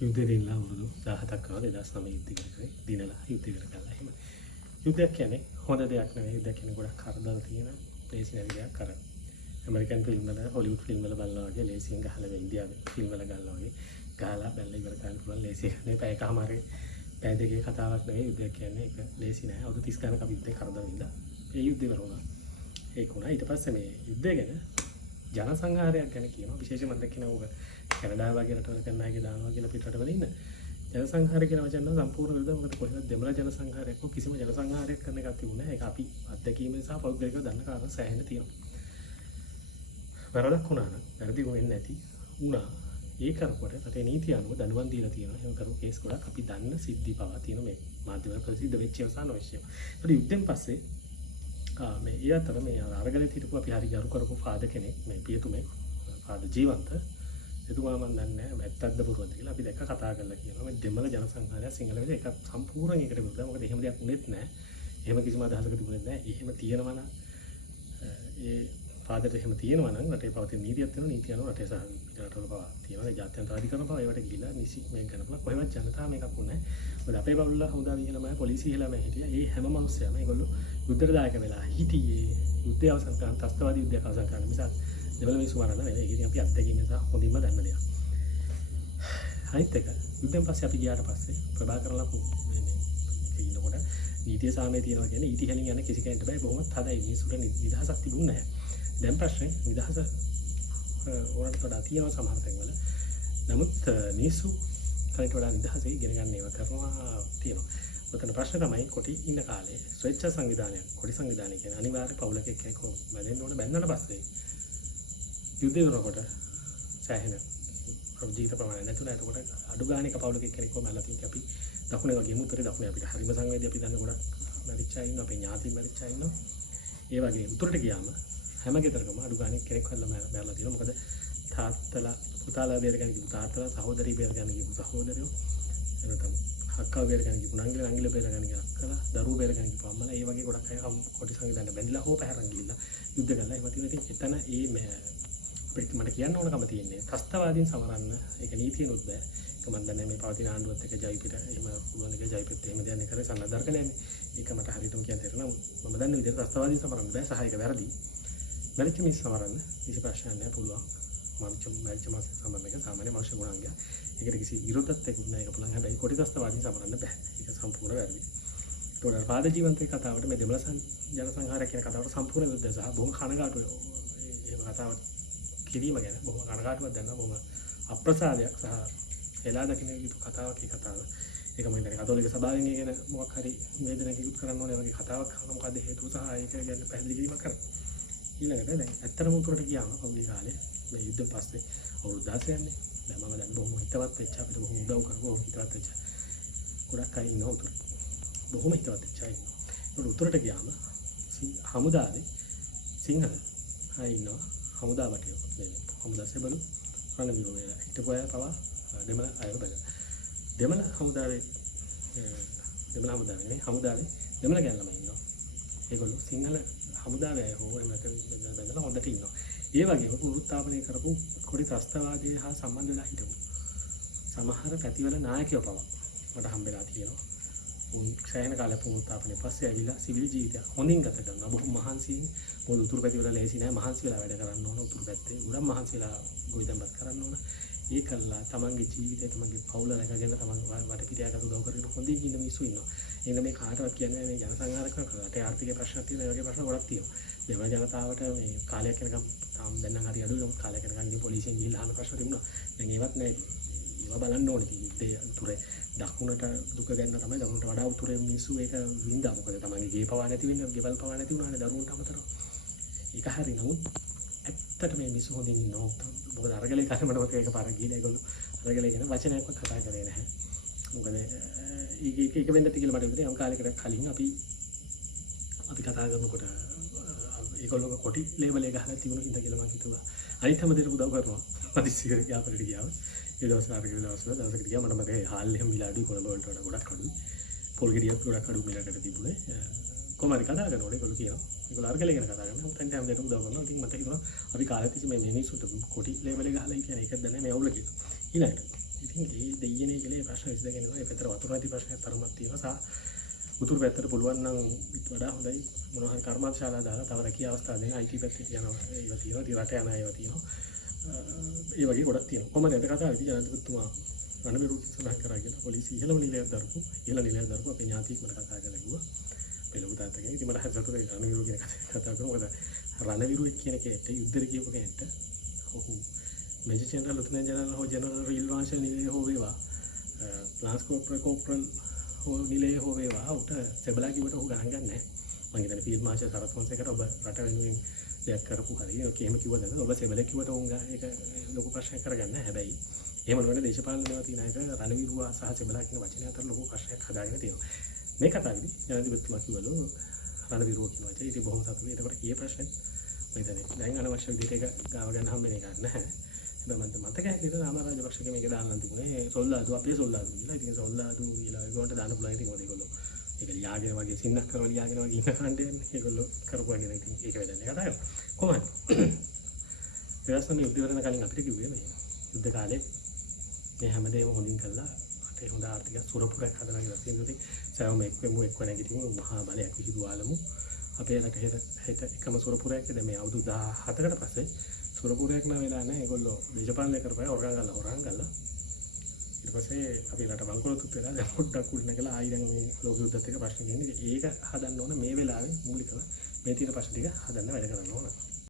යුද්ධේ දිනලා අවුරුදු 17ක් කරා 2009 යුද්ධ කරේ දිනලා යුද්ධ කරගලා එහෙම. යුද්ධයක් කියන්නේ හොඳ දෙයක් නෙවෙයි. යුද්ධයක් කියන්නේ ගොඩක් කරදර තියෙන ලේසි නැති දෙයක් කරා. ඇමරිකන් ෆිල්ම් වල හොලිවුඩ් ෆිල්ම් වල බලනවා වගේ ලේසියෙන් ගහලා ඉන්දියාවේ ෆිල්ම් වල ගන්නවා වගේ ගහලා බැලලා ඉවර කරන්න පුළුවන් ලේසි නෙවෙයි. පැයකමාරේ පැය දෙකේ කතාවක් නෙවෙයි යුද්ධයක් කියන්නේ. ඒක ලේසි නෑ. අවුරුදු 30 ගණනක අපි යුද්ධේ කරදර වින්දා. ඒ යුද්ධේ වරුණා. ඒක උනා. ඊට පස්සේ මේ යුද්ධය ගැන ජන සංහාරයක් ගැන කියනවා. විශේෂයෙන්ම මම දැක්කේ නෝක කැනඩාව වගේ රටවල කරන අයගේ දානවා කියලා පිටරටවල ඉන්න. ජන සංහාරය කියන වචන නම් සම්පූර්ණ විරුද්ධ. මොකද කොහෙවත් දෙමළ ජන සංහාරයක් හෝ කිසිම ජන සංහාරයක් කරන එකක් තිබුණේ නැහැ. ඒක අපි අත්දැකීම නිසා පෞද්ගලිකව දන්න කාරණා සෑහෙන තියෙනවා. වැරදක් වුණා නම් වැරදි වෙන්නේ නැති වුණා. ඒ කරපුවට රටේ නීතිය අනුව දඬුවම් දීලා තියෙනවා. එහෙම කරපු කේස් ගොඩක් අපි දන්න සිද්ධි පවා තියෙන මේ මාධ්‍යවල ප්‍රසිද්ධ වෙච්ච ඒවා නොවිශ්ය. ඒත් යුද්ධෙන් පස්සේ මේ ඒ අතර මේ අරගලේ හිටපු අපි හරි ගරු කරපු ෆාදර් කෙනෙක් මේ පියතුමේ ෆාදර් ජීවන්ත එතුමා මම දන්නේ නැහැ ඇත්තක්ද බොරුවක්ද කියලා අපි දැක්ක කතා කරලා කියනවා මේ දෙමළ ජන සංහාරය සිංහල වෙලේ ඒක සම්පූර්ණයෙන් එකට විරුද්ධයි. මොකද එහෙම දෙයක් උනේත් නැහැ. එහෙම කිසිම අදහසක තිබුණෙත් නැහැ. එහෙම තියෙනවා නම් ඒ ෆාදර් එහෙම තියෙනවා නම් රටේ පවතින නීතියක් තියෙනවා. නීතිය අනුව රටේ සහ රටවල පවා තියෙනවා. ඒ ජාත්‍යන්තර අධිකරණ පවා ඒවට ගිහිලා නිසි මේක කරනවා. කොහෙවත් ජනතාව මේකක් උන්නේ නැහැ. මොකද අපේ බවුල්ල හමුදා විහිලම පොලිසිය හිලම හිටියා. ඒ හැම මිනිස්සයම ඒගොල්ලෝ යුද්ධයට දායක වෙලා හිටියේ. යුද්ධය අවසන් කරන ත්‍ස්තවාදී යුද්ධයක් අවසන් කරන්න මිසක් දෙවල මිනිස්සු මරන්න නෙවෙයි. ඒක අපි අත්දැකීම නිසා හොඳින්ම දන්න දෙයක්. අනිත් එක යුද්ධෙන් පස්සේ අපි ගියාට පස්සේ ප්‍රභාකරලා මේ ඉන්නකොට නීතිය සාමය තියෙනවා කියන්නේ ඊටි හැලින් යන කිසි කෙනෙක්ට බෑ. බොහොම තදයි. මිනිස්සුන්ට නිදහසක් තිබුණේ නැහැ. දැන් ප්‍රශ්නේ නිදහස ඕනට වඩා තියෙනවා සමහර තැන්වල. නමුත් මිනිස්සු කලිට වඩා නිදහසේ ඉගෙන ගන්න ඒවා කරනවා තියෙනවා. ඔතන ප්‍රශ්නේ තමයි කොටි ඉන්න කාලේ ස්වේච්ඡා සංවිධානයක් කොටි සංවිධානය කියන්නේ අනිවාර්ය පවුලක එක්කෙනෙක් බැඳෙන්න ඕන. බැඳනට පස්සේ යුද්ධය වෙනකොට සෑහෙන ජීවිත ප්‍රමාණය නැතුණා. එතකොට අඩු ගාණක පවුලක එක්කෙනෙක් මැරලා තියෙනවා. අපි දකුණේ වගේම උත්තරේ දකුණේ අපිට හරිම සංවේදී අපි දන්න ගොඩක් මැරිච්ච අය ඉන්නවා. අපේ ඥාතීන් මැරිච්ච අය ඉන්නවා. ඒ වගේ උත්තරට ගියාම හැම ගෙදරකම අඩු ගාණක් කෙනෙක් හල්ලා මැරලා තියෙනවා. මොකද තාත්තලා පුතාලා බේරගන්න කිව්ව තාත්තලා සහෝදරී බේරගන්න කිව්ව සහෝදරයෝ එනකම් අක්කා බේරගන්න කිව්ව නංගිලා නංගිලා බේරගන්න කිව්ව අක්කලා දරුවෝ බේරගන්න කිව්ව අම්මලා ඒ වගේ ගොඩක් අය කොටි සංවිධානයට බැඳලා හෝ පැහැරන් ගිහිල්ලා යුද්ධ කළා. ඒවා තියෙන ඉතින් එතන අපිට මට කියන්න ඕනකම තියෙන්නේ ත්‍ස්තවාදීන් සමරන්න. ඒක නීතියනොත් බෑ. ඒක මම දන්නේ මේ පවතින ආණ්ඩුවත් එක්ක ජයිපිට එහෙම පුළුවන් එක ජයිපිට එහෙම දෙයක් කරේ සන්නද්ධ කරලානේ. ඒක මට හරියටම කියන්න තේරෙනවා. මම දන්න විදිහට ත්‍ස්තවාදීන් සමරන්න බෑ. සහ ඒක වැරදි. මැරිච්ච මිනිස් සමරන්න කිසි ප්‍රශ්නයක් නැහැ. පුළුවන්. මරිච්ච මාස සම්බන්ධ එක සාමාන්‍ය මානසික ගුණාංගය. ඒකට කිසි විරෝධත්වයක් නැහැ. ඒක පුළුවන්. හැබැයි කොටි ත්‍ස්තවාදීන් සමරන්න බෑ. ඒක සම්පූර්ණ වැරදි. ඒතකොට පාද ජීවන්තේ කතාවට මේ දෙමළ ජන සංහාරය කියන කතාවට සම්පූර්ණ විරුද්ධ සහ බොහොම කනගාටුයි. එහෙම කතාවක් කිරීම ගැන බොහොම කනගාටුවක් දැනෙනවා. බොහොම අප්‍රසාදයක් සහ එලා දකින්න යුතු කතාවක් ඒ කතාව. ඒක මම හිතන්නේ කතෝලික සභාවෙන් ඒ ගැන මොකක් හරි වේදනාවක් ඉක්ුත් කරන්න ඕනේ වගේ කතාවක් අහන මොකද්ද හේතුව සහ ඒක ගැන පැහැදිලි කිරීමක් කරන්න. ඊළඟට දැන් ඇත්තටම උතුරට ගියාම පෞද්ගලික කාලේ මේ යුද්ධ පස්සේ අවුරුදු 16 යන්නේ. දැන් මම දැන් බොහොම හිතවත් වෙච්ච අපිට බොහොම උදව් කරපුවා හිතවත් වෙච්ච ගොඩක් අය ඉන්නවා උතුරට. බොහොම හිතවත් වෙච්ච අය ඉන්නවා. ඒක උතුරට ගියාම හමුදාවේ සිංහල අය ඉන්නවා. හමුදා වටියෝ මේ හමුදා සෙබළු රණවිරු වේලා හිටපු අය පවා දෙමළ අයව බලන. දෙමළ හමුදාවේ දෙමළ ගැල්ලම ඉන්නවා. ඒගොල්ලෝ සිංහල හමුදාවේ අය හෝ එහෙම නැත්නම් බඳලා හොඳට ඉන්නවා. ඒ වගේම පුනරුත්ථාපනය කරපු කොටි ත්‍ස්තවාදයේ හා සම්බන්ධ වෙලා හිටපු සමහර පැතිවල නායකයෝ පවා මට හම්බෙලා තියෙනවා. උන් ක්ෂයන කාලේ පුනරුත්ථාපනය පස්සේ ඇවිල්ලා සිවිල් ජීවිතය හොඳින් ගත කරනවා. බොහොම මහන්සියෙන් මොකද උතුරු පැතිවල ලේසි නෑ. මහන්සි වෙලා වැඩ කරන්න ඕන. උතුරු පැත්තේ උඩම් මහන්සි වෙලා ගොවිතැන්පත් කරන්න ඕන. ඒ කළා තමන්ගේ ජීවිතය තමන්ගේ පවුල රැකගෙන තමන් වටපිටාකට උදව් කරගෙන හොඳින් ඉන්න මිනිස්සු ඉන්නවා. එහෙනම් මේ කාටවත් කියන්නේ මේ ජන සංහාරක රටේ ආර්ථික ප්‍රශ්න තියෙන ඒ වගේ ප්‍රශ්න ගොඩක් තියෙනවා. දෙමළ ජනතාවට මේ කාලයක් යනකම් තාම දැන් නම් හරි අඩුයි. නමුත් කාලයක් යනකම් ඉතින් පොලිසියෙන් ගිහිල්ලා අහන ප්‍රශ්න තිබුණා. දැන් ඒවත් නෑ. ඒවා බලන්න ඕනේ. ඉතින් උතුරේ දකුණට දුක ගන්න තමයි දකුණට වඩා උතුරේ මිනිස්සු ඒක වින්දා. මොකද තමන්ගේ ගේ පවා නැති වෙන්නේ, ගෙවල් පවා නැති වුණානේ දරුවන්ට අමතරව. ඒක හරි. නමුත් ඇත්තට මේ මිනිස්සු හොඳින් ඉන්නවා. මොකද අරගලේ කාලේ මට ඒක පාර ගිහිලා ඒගොල්ලෝ අරගලේ ගැන වචනයක්වත් කතා කරේ නැහැ. මොකද ඒක වෙන්න ඇති කියලා මට හිතෙනවා. යම් කාලයකට කලින් අපි කතා කරනකොට ඒගොල්ලෝ කොටි ලේබල් එක ගහලා තිබුණා හින්දා කියලා මම හිතුවා. අනිත් හැම දෙයක්ම උදව් කරනවා. පදිස්සියකට යාපරට ගියාම ඒ දවස් අරගෙන දවසකට ගියා. මට මතකයි හාල් එහෙම මිල අඩුයි. කොළඹ වලට වඩා ගොඩක් අඩුයි. පොල් ගෙඩියක් ගොඩක් අඩු මිලකට තිබුණේ. කොහමද කතා කරනකොට ඒගොල්ලෝ කියනවා. ඒගොල්ලෝ අරගලේ ගැන කතා කරනවා. මුතෙන් හැම දෙයක්ම උදව් කරනවා. ඉතින් මට හිතුණා අපි කාලෙත් ඉතින් මේ මිනිස්සුන්ට කොටි ලේබල් එක ගහලා කියන්නේ ඒකද නැහැ මේ අවුල කියලා. ඊළඟට ඉතින් ඒ දෙයියනේ කියලා මේ ප්‍රශ්න විසඳගෙන යනවා. ඒ පැත්තට වතුර නැති ප්‍රශ්නයක් තරමක් තියෙනවා. උතුරු පැත්තට පුළුවන් නම් වඩා හොඳයි. මොනවා හරි කර්මාන්තශාලා දාලා තව රැකියාව අවස්ථා දෙන IT පැත්තේ යනවා. ඒවා තියෙනවා. ඉතින් රට යන ඒවා තියෙනවා. ඒ වගේ ගොඩක් තියෙනවා. කොහමද අද කතාවේදී ජනාධිපතිතුමා රණවිරු සඳහන් කරා කියලා පොලිසිය ඉහළම නිලයක් දරපු අපේ ඥාතියෙක් මට කතා කරලා කිව්වා. අපේ ලොකු තාත්තා කෙනෙක්. ඉතින් මට හරි සතුටුයි රණවිරු කියන කතා කරනවා. මොකද රණවිරු කියන කෙනෙක්ට යුද්ධෙට කියපු කෙනෙක්ට ඔහු මේජර් ජෙනරල් ලුතනන්ට් ජෙනරල් හෝ ජෙනරල් රීල් මාර්ෂල් නිලයේ හෝ වේවා ප්ලාන්ස් කෝප්‍රල් හෝ නිලයේ හෝ වේවා උට සෙබලා කිව්වට ඔහු ගණන් ගන්න නැහැ. මම හිතන්නේ ෆීල්ඩ් මාර්ෂල් සරත් ෆොන්සේකට ඔබ රට වෙනුවෙන් දෙයක් කරපු හරි ඔකේම කිව්වද ඔබ සෙබලා කිව්වට උන් ඒක ලොකු ප්‍රශ්නයක් කරගන්න නැහැ. හැබැයි එහෙම නොවන දේශපාලනයව තියෙන එක රණවිරුවා සහ සෙබලා කියන වචනය අතර ලොකු ප්‍රශ්නයක් හදාගෙන තියෙනවා. මේ කතාවේදී ජනාධිපතිතුමා කිව්වලු රණවිරුවා කියන වචනේ ඉතින් බොහොම සතුටුයි. ඒකට ඒ ප්‍රශ්නේ මම හිතන්නේ දැන් අනවශ්‍ය විදිහට ඒක ගාව ගන්න හම්බෙන එකක් නැහැ. හැබැයි මම මතක හැටියට රාම රාජපක්ෂගේ මේක දාන්න තිබුණේ සොල්දාදු අපේ සොල්දාදු කියලා. ඉතින් සොල්දාදු කියලා ඒගොල්ලන්ට දාන්න පුළුවන්. ඉතින් මොකද ඒගොල්ලෝ ඒක ලියාගෙන වගේ සින්නක් කරලා ලියාගෙන වගේ ඉන්න කණ්ඩායම් ඒගොල්ලෝ කරපුවාගෙන ඉතින් ඒක වෙදන්නේ කතාව. කොහොමද? ඊළඟට යුද්ධ වෙන කලින් අපිට කිව්වේ මේ යුද්ධ කාලේ මේ හැමදේම හොඳින් කළා රටේ හොඳ ආර්ථික සුරපුරක් හදලා කියලා තියෙනවා. සෑම එක්වෙමු එක්ව නැගිටිමු මහා බලයක් විහිදුවාලමු. අපේ රටේ හෙට එකම සුරපුරයක් දැන් මේ අවුරුදු 17කට පස්සේ සුරපුරයක් නම් වෙලා නැහැ. ඒගොල්ලෝ දේශපාලනය කරපුවා හොරන් ගල්ලා ඊට පස්සේ අපි රට බංකොලොත්තුත් වෙලා දැන් පොඩ්ඩක් උඩ නැගලා ආයි දැන් මේ ලෝක යුද්ධත් එක ප්‍රශ්න කියන්නේ. ඒක හදන්න ඕන මේ වෙලාවේ මූලිකව මේ තියෙන ප්‍රශ්න ටික හදන්න වැඩ කරන්න ඕන.